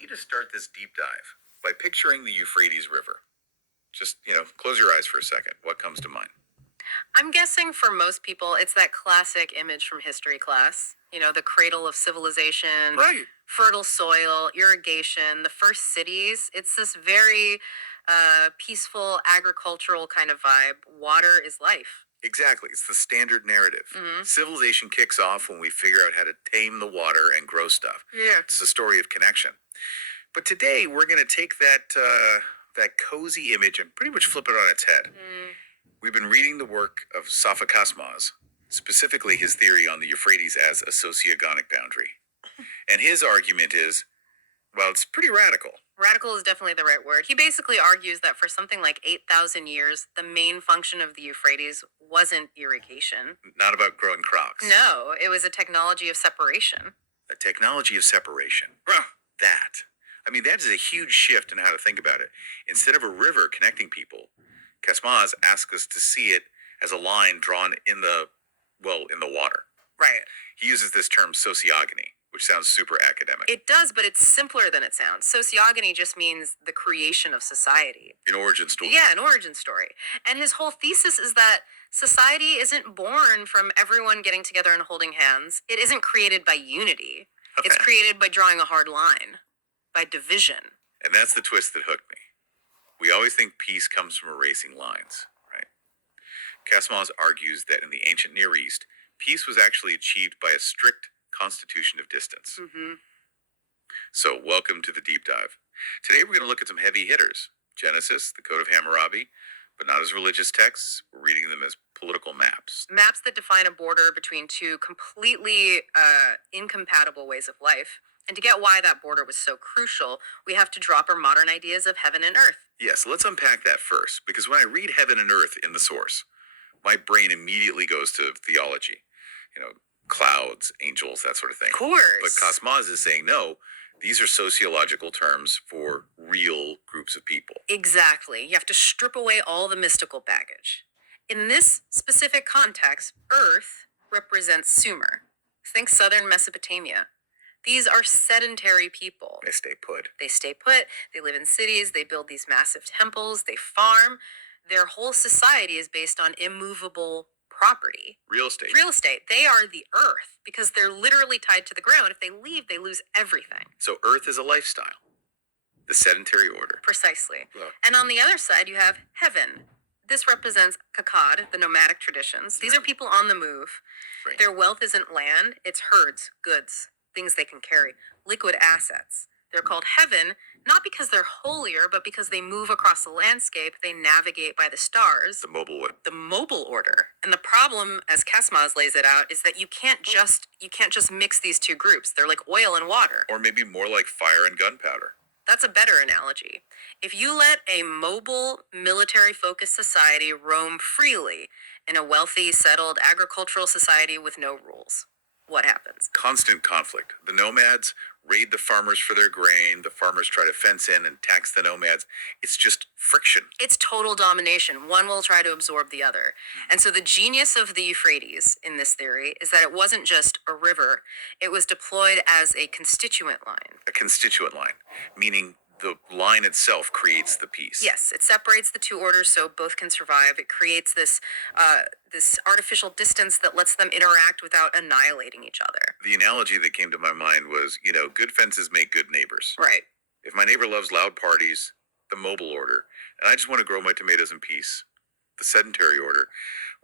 want you to start this deep dive by picturing the Euphrates River. Just, close your eyes for a second. What comes to mind? I'm guessing for most people, it's that classic image from history class. The cradle of civilization, Right. fertile soil, irrigation, the first cities. It's this very peaceful agricultural kind of vibe. Water is life. Exactly. It's the standard narrative. Hmm. Civilization kicks off when we figure out how to tame the water and grow stuff. Yeah. It's the story of connection. But today we're going to take that cozy image and pretty much flip it on its head. We've been reading the work of Sophocles, specifically his theory on the Euphrates as a sociogonic boundary. And his argument is, well, it's pretty radical. Radical is definitely the right word. He basically argues that for something like 8,000 years, the main function of the Euphrates wasn't irrigation. Not about growing crops. No, it was a technology of separation. A technology of separation. That. I mean, that is a huge shift in how to think about it. Instead of a river connecting people, Casmas asks us to see it as a line drawn in the water. Right. He uses this term sociogony, which sounds super academic. It does, but it's simpler than it sounds. Sociogony just means the creation of society. An origin story. Yeah, an origin story. And his whole thesis is that society isn't born from everyone getting together and holding hands. It isn't created by unity. It's created by drawing a hard line, by division. And that's the twist that hooked me. We always think peace comes from erasing lines, right? Casmas argues that in the ancient Near East, peace was actually achieved by a strict constitution of distance. So welcome to the deep dive. Today we're going to look at some heavy hitters. Genesis, the Code of Hammurabi, but not as religious texts. We're reading them as political maps. Maps that define a border between two completely incompatible ways of life. And to get why that border was so crucial, we have to drop our modern ideas of heaven and earth. Yes, let's unpack that first, because when I read heaven and earth in the source, my brain immediately goes to theology. Clouds, angels, that sort of thing. Of course. But Casmas is saying, no, these are sociological terms for real groups of people. Exactly. You have to strip away all the mystical baggage. In this specific context, earth represents Sumer. Think southern Mesopotamia. These are sedentary people. They stay put. They stay put, they live in cities, they build these massive temples, they farm. Their whole society is based on immovable property. Real estate. Real estate. They are the earth because they're literally tied to the ground. If they leave, they lose everything. So earth is a lifestyle. The sedentary order. Precisely. Look. And on the other side, you have heaven. This represents Akkad, the nomadic traditions. These are people on the move. Right. Their wealth isn't land, it's herds, goods, things they can carry, liquid assets. They're called heaven, not because they're holier, but because they move across the landscape, they navigate by the stars. The mobile order. And the problem, as Casmas lays it out, is that you can't just mix these two groups. They're like oil and water. Or maybe more like fire and gunpowder. That's a better analogy. If you let a mobile, military-focused society roam freely in a wealthy, settled agricultural society with no rules, what happens? Constant conflict. The nomads raid the farmers for their grain. The farmers try to fence in and tax the nomads. It's just friction. It's total domination. One will try to absorb the other. And so the genius of the Euphrates in this theory is that it wasn't just a river. It was deployed as a constituent line. A constituent line, meaning the line itself creates the peace. Yes, it separates the two orders so both can survive. It creates this artificial distance that lets them interact without annihilating each other. The analogy that came to my mind was, good fences make good neighbors. Right. If my neighbor loves loud parties, the mobile order, and I just want to grow my tomatoes in peace, the sedentary order,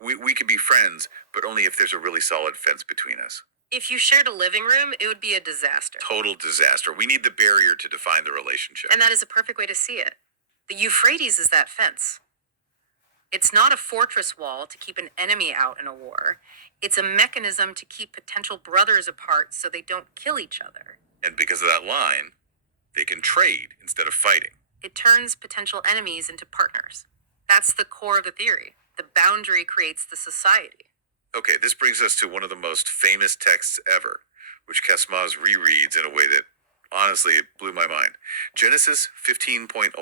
we could be friends, but only if there's a really solid fence between us. If you shared a living room, it would be a disaster. Total disaster. We need the barrier to define the relationship. And that is a perfect way to see it. The Euphrates is that fence. It's not a fortress wall to keep an enemy out in a war. It's a mechanism to keep potential brothers apart so they don't kill each other. And because of that line, they can trade instead of fighting. It turns potential enemies into partners. That's the core of the theory. The boundary creates the society. Okay, this brings us to one of the most famous texts ever, which Casmas rereads in a way that, honestly, it blew my mind. Genesis 15.018.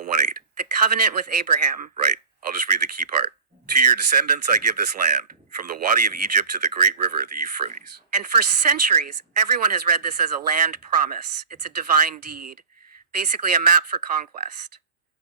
The covenant with Abraham. Right. I'll just read the key part. To your descendants I give this land, from the Wadi of Egypt to the great river, the Euphrates. And for centuries, everyone has read this as a land promise. It's a divine deed. basically a map for conquest.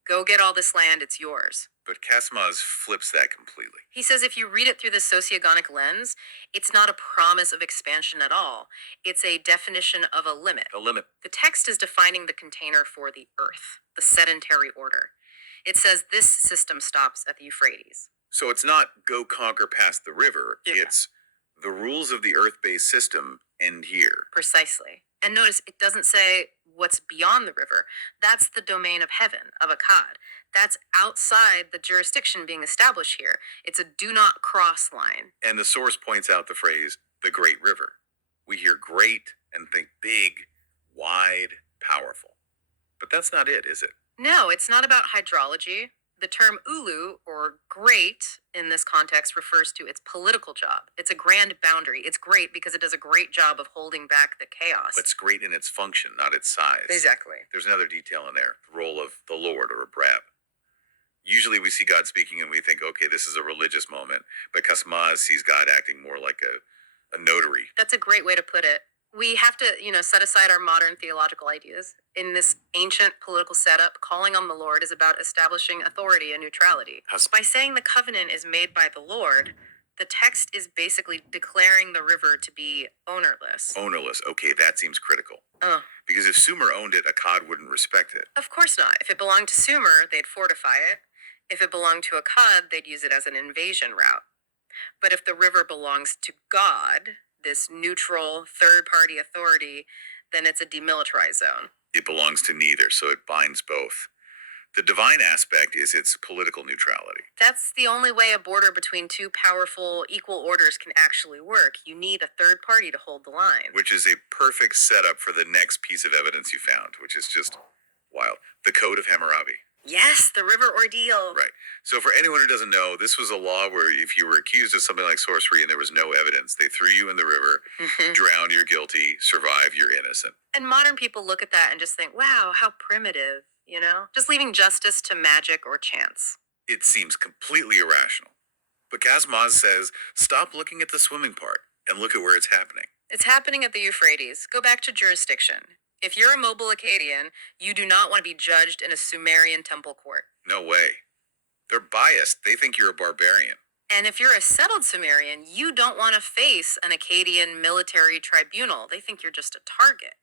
Go get all this land, it's yours. But Casmaz flips that completely. He says if you read it through the sociogonic lens, it's not a promise of expansion at all. It's a definition of a limit. A limit. The text is defining the container for the earth, the sedentary order. It says this system stops at the Euphrates. So it's not go conquer past the river. Yeah. It's the rules of the earth-based system end here. Precisely. And notice it doesn't say what's beyond the river. That's the domain of heaven, of Akkad. That's outside the jurisdiction being established here. It's a do not cross line. And the source points out the phrase, the great river. We hear great and think big, wide, powerful. But that's not it, is it? No, it's not about hydrology. The term ulu, or great, in this context refers to its political job. It's a grand boundary. It's great because it does a great job of holding back the chaos. But it's great in its function, not its size. Exactly. There's another detail in there, the role of the Lord or a brab. Usually we see God speaking and we think, okay, this is a religious moment. But Casmaz sees God acting more like a notary. That's a great way to put it. We have to, set aside our modern theological ideas. In this ancient political setup, calling on the Lord is about establishing authority and neutrality. By saying the covenant is made by the Lord, the text is basically declaring the river to be ownerless. Ownerless. Okay, that seems critical. Because if Sumer owned it, Akkad wouldn't respect it. Of course not. If it belonged to Sumer, they'd fortify it. If it belonged to Akkad, they'd use it as an invasion route. But if the river belongs to God, this neutral third-party authority, then it's a demilitarized zone. It belongs to neither, so it binds both. The divine aspect is its political neutrality. That's the only way a border between two powerful, equal orders can actually work. You need a third party to hold the line. Which is a perfect setup for the next piece of evidence you found, which is just wild. The Code of Hammurabi. Yes, the river ordeal. Right. So for anyone who doesn't know, this was a law where if you were accused of something like sorcery and there was no evidence, they threw you in the river, drown, you're guilty, survive, you're innocent. And modern people look at that and just think, wow, how primitive, Just leaving justice to magic or chance. It seems completely irrational. But Casmaz says, stop looking at the swimming part and look at where it's happening. It's happening at the Euphrates. Go back to jurisdiction. If you're a mobile Akkadian, you do not want to be judged in a Sumerian temple court. No way. They're biased. They think you're a barbarian. And if you're a settled Sumerian, you don't want to face an Akkadian military tribunal. They think you're just a target.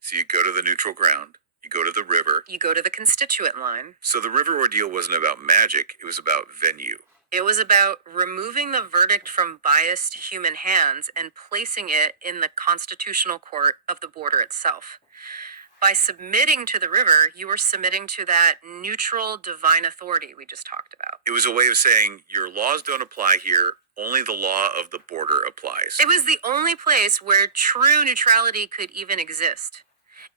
So you go to the neutral ground. You go to the river. You go to the constituent line. So the river ordeal wasn't about magic. It was about venue. It was about removing the verdict from biased human hands and placing it in the constitutional court of the border itself. By submitting to the river, you were submitting to that neutral divine authority we just talked about. It was a way of saying, your laws don't apply here, only the law of the border applies. It was the only place where true neutrality could even exist.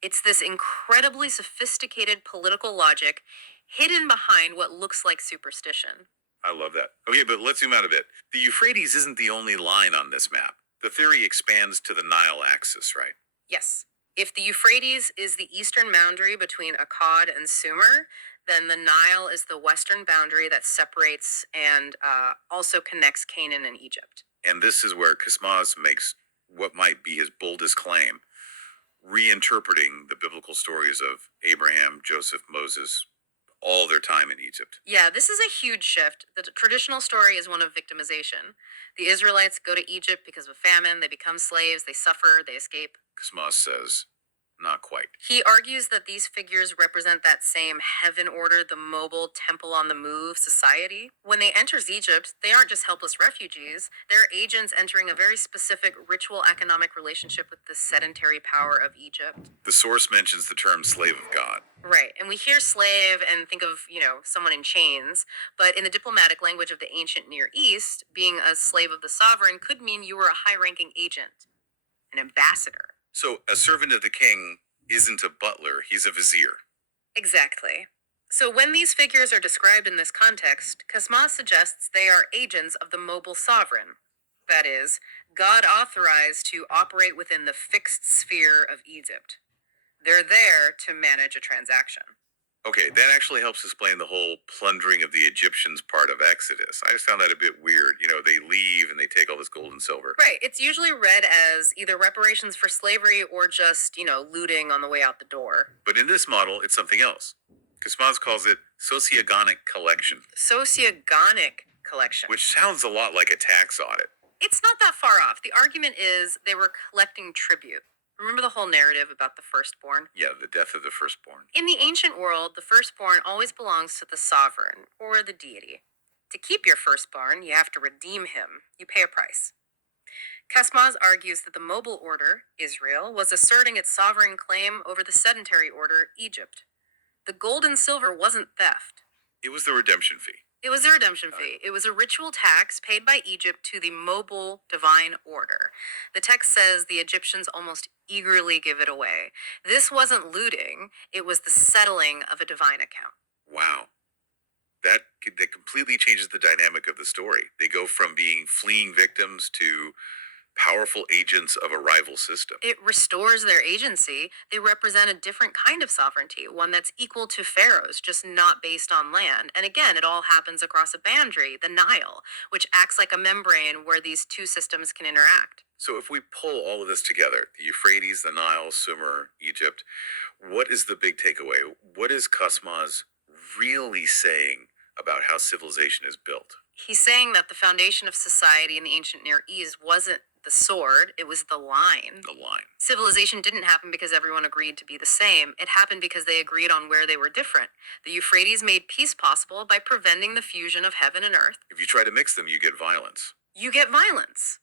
It's this incredibly sophisticated political logic hidden behind what looks like superstition. I love that. Okay, but let's zoom out a bit. The Euphrates isn't the only line on this map. The theory expands to the Nile axis, right? Yes. If the Euphrates is the eastern boundary between Akkad and Sumer, then the Nile is the western boundary that separates and also connects Canaan and Egypt. And this is where Casmaz makes what might be his boldest claim, reinterpreting the biblical stories of Abraham, Joseph, Moses, all their time in Egypt. Yeah, this is a huge shift. The traditional story is one of victimization. The Israelites go to Egypt because of famine, they become slaves, they suffer, they escape. Casmaz says, not quite. He argues that these figures represent that same heaven order, the mobile temple on the move society. When they enter Egypt, they aren't just helpless refugees. They're agents entering a very specific ritual economic relationship with the sedentary power of Egypt. The source mentions the term slave of God. Right. And we hear slave and think of, someone in chains. But in the diplomatic language of the ancient Near East, being a slave of the sovereign could mean you were a high-ranking agent, an ambassador. So a servant of the king isn't a butler, he's a vizier. Exactly. So when these figures are described in this context, Casmaz suggests they are agents of the mobile sovereign. That is, God authorized to operate within the fixed sphere of Egypt. They're there to manage a transaction. Okay, that actually helps explain the whole plundering of the Egyptians part of Exodus. I just found that a bit weird. They leave and they take all this gold and silver. Right. It's usually read as either reparations for slavery or just, looting on the way out the door. But in this model, it's something else. Kosmaz calls it Sociogonic collection, Sociogonic collection. which sounds a lot like a tax audit. It's not that far off. The argument is they were collecting tribute. Remember the whole narrative about the firstborn? Yeah, the death of the firstborn. In the ancient world, the firstborn always belongs to the sovereign or the deity. To keep your firstborn, you have to redeem him. You pay a price. Kosmaz argues that the mobile order, Israel, was asserting its sovereign claim over the sedentary order, Egypt. The gold and silver wasn't theft. It was the redemption fee. It was a redemption fee. It was a ritual tax paid by Egypt to the mobile divine order. The text says the Egyptians almost eagerly give it away. This wasn't looting, it was the settling of a divine account. Wow. That completely changes the dynamic of the story. They go from being fleeing victims to powerful agents of a rival system. It restores their agency. They represent a different kind of sovereignty, one that's equal to Pharaoh's, just not based on land. And again, it all happens across a boundary, the Nile, which acts like a membrane where these two systems can interact. So if we pull all of this together, the Euphrates, the Nile, Sumer, Egypt, what is the big takeaway? What is Kosmaz really saying about how civilization is built? He's saying that the foundation of society in the ancient Near East wasn't the sword, it was the line. The line. Civilization didn't happen because everyone agreed to be the same. It happened because they agreed on where they were different. The Euphrates made peace possible by preventing the fusion of heaven and earth. If you try to mix them, you get violence. You get violence.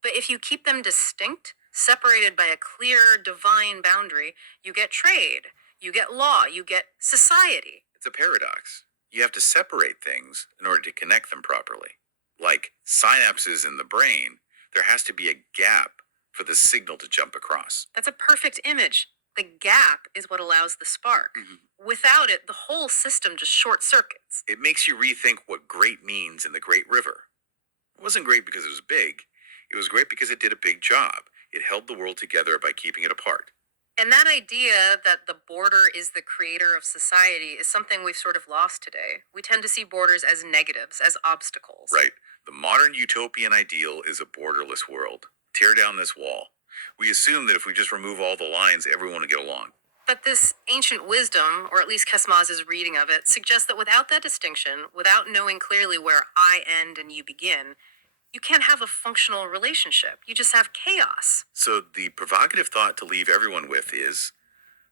But if you keep them distinct, separated by a clear divine boundary, you get trade, you get law, you get society. It's a paradox. You have to separate things in order to connect them properly. Like synapses in the brain, there has to be a gap for the signal to jump across. That's a perfect image. The gap is what allows the spark. Without it, the whole system just short circuits. It makes you rethink what great means in the Great River. It wasn't great because it was big. It was great because it did a big job. It held the world together by keeping it apart. And that idea that the border is the creator of society is something we've sort of lost today. We tend to see borders as negatives, as obstacles. Right. The modern utopian ideal is a borderless world. Tear down this wall. We assume that if we just remove all the lines, everyone will get along. But this ancient wisdom, or at least Kosmaz's reading of it, suggests that without that distinction, without knowing clearly where I end and you begin, you can't have a functional relationship. You just have chaos. So the provocative thought to leave everyone with is,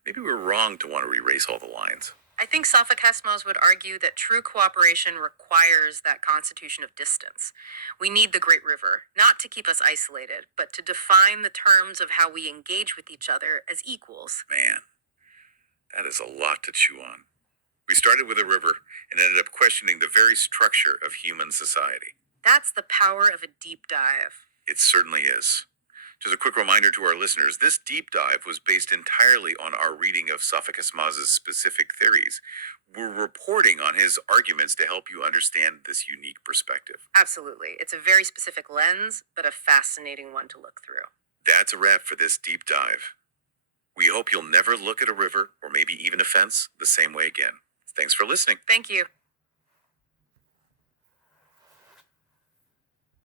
maybe we're wrong to want to erase all the lines. I think Kosmaz would argue that true cooperation requires that constitution of distance. We need the Great River, not to keep us isolated, but to define the terms of how we engage with each other as equals. Man, that is a lot to chew on. We started with a river and ended up questioning the very structure of human society. That's the power of a deep dive. It certainly is. Just a quick reminder to our listeners, this deep dive was based entirely on our reading of Kosmaz's specific theories. We're reporting on his arguments to help you understand this unique perspective. Absolutely. It's a very specific lens, but a fascinating one to look through. That's a wrap for this deep dive. We hope you'll never look at a river, or maybe even a fence, the same way again. Thanks for listening. Thank you.